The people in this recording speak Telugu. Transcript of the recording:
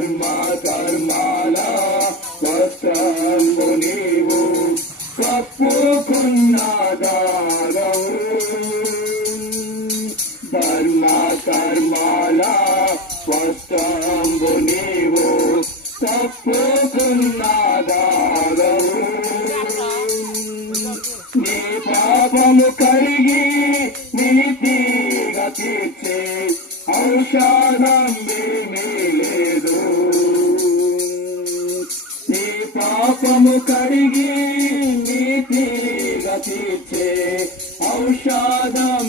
ధర్మ కర్మాల వస్త్రము నీవు కప్పుకున్నదాగవు ధర్మ కర్మాల వస్త్రము నీవు కప్పుకున్నదాగవు నీ పాపము కడిగి నీతిగా తీర్చే ఔషధం ఏమీ లేదు నీ పాపము కడిగి నీతిగా తీర్చే ఔషధం